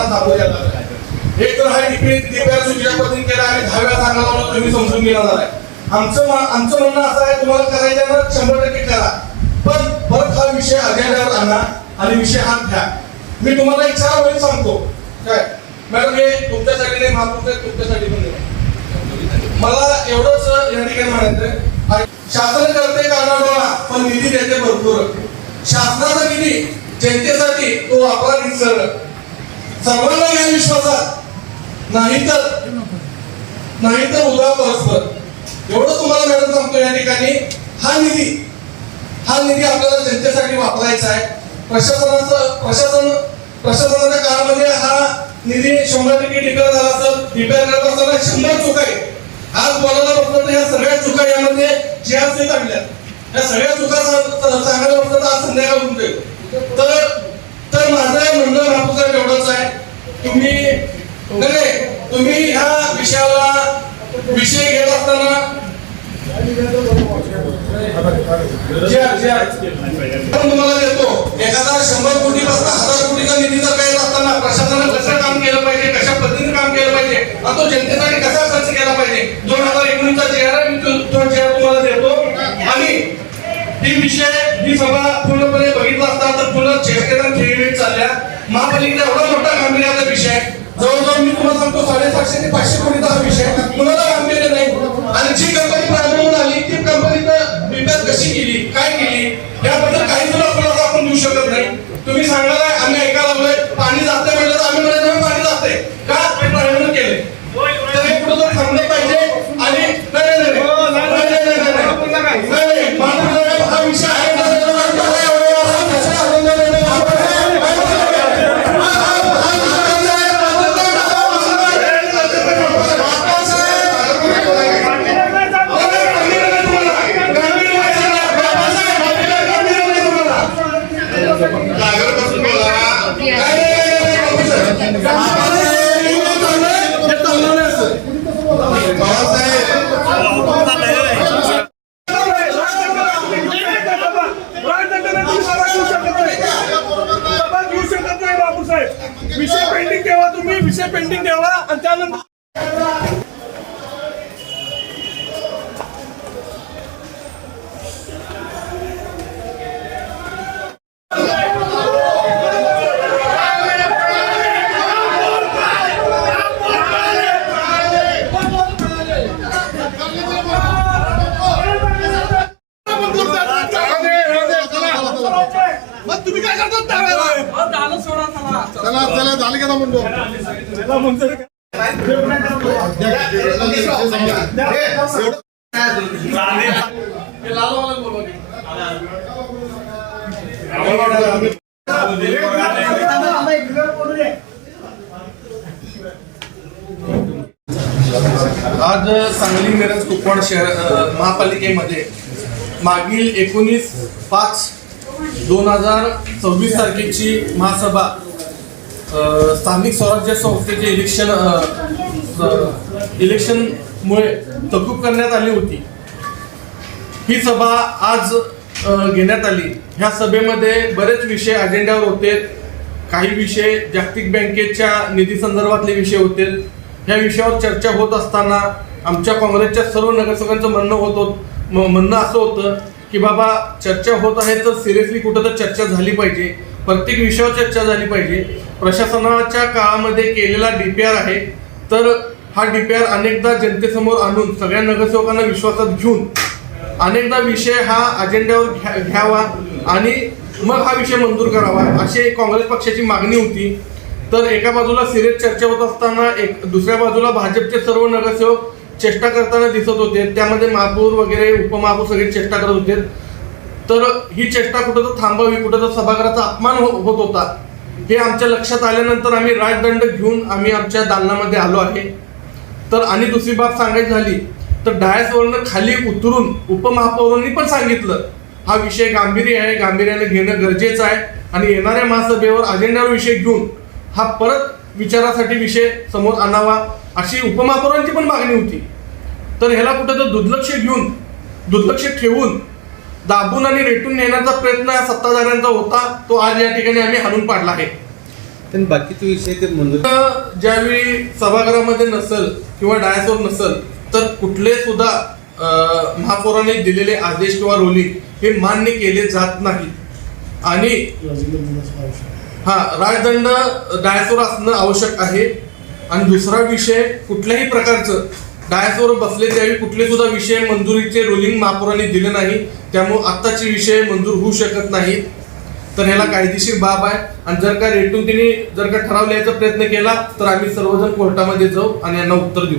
त्यांना दाखवू द्यायला. एक तर हा डीपीआर चुकीच्या पद्धतीने केला आणि 10 वेळा सांगायला तुम्ही समजून घेणार आहे. आमचं म्हणणं असं आहे, तुम्हाला करायचं ना 100% करा, पण परत हा विषय अजेंड्यावर आणा आणि विषय हात घ्या. मी तुम्हाला एक 4 वेळी सांगतो काय मॅडम, हे तुमच्यासाठी नाही, महापुरुष तुमच्यासाठी पण नाही. मला एवढंच या ठिकाणी म्हणायचं, शासन करते कानाडोळा पण निधी देते भरपूर. शासनाचा निधी जनतेसाठी तो वापरा निसर्ग सर्वांना या विश्वासात, नाहीतर उद्या परस्पर. एवढं तुम्हाला मॅडम सांगतो या ठिकाणी. हा निधी आपल्याला जनतेसाठी वापरायचा आहे. प्रशासनाच्या काळामध्ये हा निधी 100% डिक्लेअर झाला असेल. डिक्लेअर करत असताना 100 चुका आहे. आज बोलायला बसलं तर या सगळ्या चुका यामध्ये जे असते चांगल्या, या सगळ्या चुका सांगायला बसलं तर आज संध्याकाळ होऊन जाईल. तर माझं म्हणणं महापुरुष एवढंच आहे, तुम्ही ह्या विषय घेत असताना तुम्हाला देतो एखादा 100 कोटीपासून 1000 कोटीचा निधी जर काही असताना प्रशासनानं कसं काम केलं पाहिजे, कशा पद्धतीने काम केलं पाहिजे आणि तो जनतेसाठी कसा खर्च केला पाहिजे. 2019चा चेहरा मी तो चेहरा तुम्हाला देतो. आणि ही सभा पूर्णपणे बघितला असता तर पूर्ण चेष्टेत खेळीमेळी चालल्या. महापालिकेचा एवढा मोठा गांभीर्याचा विषय, जवळजवळ मी तुम्हाला सांगतो 750 ते 500 कोटीचा हा विषय, कुणाला गांभीर्य नाही. आणि जी कंपनी प्रारंभ आली ती कंपनीनं विकास कशी केली, काय केली याबद्दल काही सुद्धा खुलासा आपण देऊ शकत नाही. तुम्ही सांगायला आम्ही ऐकायला लागलोय पाणी जाते म्हणलं तर आम्ही म्हणायचं पाणी जाते का, ते प्रारंभ केले तर हे कुठं तरी थांबलं पाहिजे. आणि हा विषय आहे विषय पेंडिंग ठेवा आणि त्यानंतर तुम्ही काय करतात चला झालं का म्हणतो आज सांगली मिरज कुपवाड शहर महापालिकेमध्ये मागील 19/5/2024 तारखेची महासभा स्थानिक स्वराज्य संस्थेचे इलेक्शनमुळे तहकूब करण्यात आली होती. ही सभा आज घेण्यात आली. ह्या सभेमध्ये बरेच विषय अजेंड्यावर होते. काही विषय जागतिक बँकेच्या निधी संदर्भातले विषय होते. ह्या विषयावर चर्चा होत असताना आमच्या काँग्रेसच्या सर्व नगरसेवकांचं म्हणणं असं होतं की बाबा चर्चा होत आहे तर सिरियसली कुठं तर चर्चा झाली पाहिजे, प्रत्येक विषयावर चर्चा झाली पाहिजे. प्रशासनाच्या काळामध्ये केलेला डीपीआर आहे तर हा डीपीआर अनेकदा जनतेसमोर आणून सगळ्या नगरसेवकांना विश्वासात घेऊन अनेकदा विषय हा अजेंड्यावर घ्यावा आणि मग हा विषय मंजूर करावा अशी काँग्रेस पक्षाची मागणी होती. तर एका बाजूला सिरियस चर्चा होत असताना दुसऱ्या बाजूला भाजपचे सर्व नगरसेवक चेष्टा करताना दिसत होते. त्यामध्ये महापौर वगैरे उपमहापौर सगळे चेष्टा करत होते. तर ही चेष्टा कुठं तर थांबावी, कुठं तर सभागृहाचा अपमान होत होता. हे आमच्या लक्षात आल्यानंतर आम्ही राजदंड घेऊन आम्ही आमच्या दालनामध्ये आलो आहे. तर आणि दुसरी बाब सांगायची झाली तर डायसवरनं खाली उतरून उपमहापौरांनी पण सांगितलं हा विषय गांभीर्याने घेणं गरजेचं आहे आणि येणाऱ्या महासभेवर अजेंड्यावर विषय घेऊन हा परत विचारासाठी विषय समोर आणावा अशी उपमहापौरांची पण मागणी होती. तर ह्याला कुठं तर दुर्लक्ष ठेवून दाबून आणि रेटून नेण्याचा प्रयत्न या सत्ताधाऱ्यांचा होता. तो आज या ठिकाणी आम्ही हाणून पाडला आहे. पण बाकीचे विषय ते मंजूर ज्यावेळी सभागृहामध्ये नसल किंवा डायसवर नसल तर कुठले सुद्धा महापौरांनी दिलेले आदेश किंवा रोलिंग हे मान्य केले जात नाही आणि राजदंड डायसवर असणं आवश्यक आहे. आणि दुसरा विषय, कुठल्याही प्रकारचं डायसवर बसले त्यावेळी कुठले सुद्धा विषय मंजुरीचे रोलिंग महापौरांनी दिले नाही, त्यामुळे आत्ताचे विषय मंजूर होऊ शकत नाहीत. तर ह्याला कायदेशीर बाब आहे आणि जर का रेटून तिने जर का ठराव लिहायचा प्रयत्न केला तर आम्ही सर्वजण कोर्टामध्ये जाऊ आणि यांना उत्तर देऊ.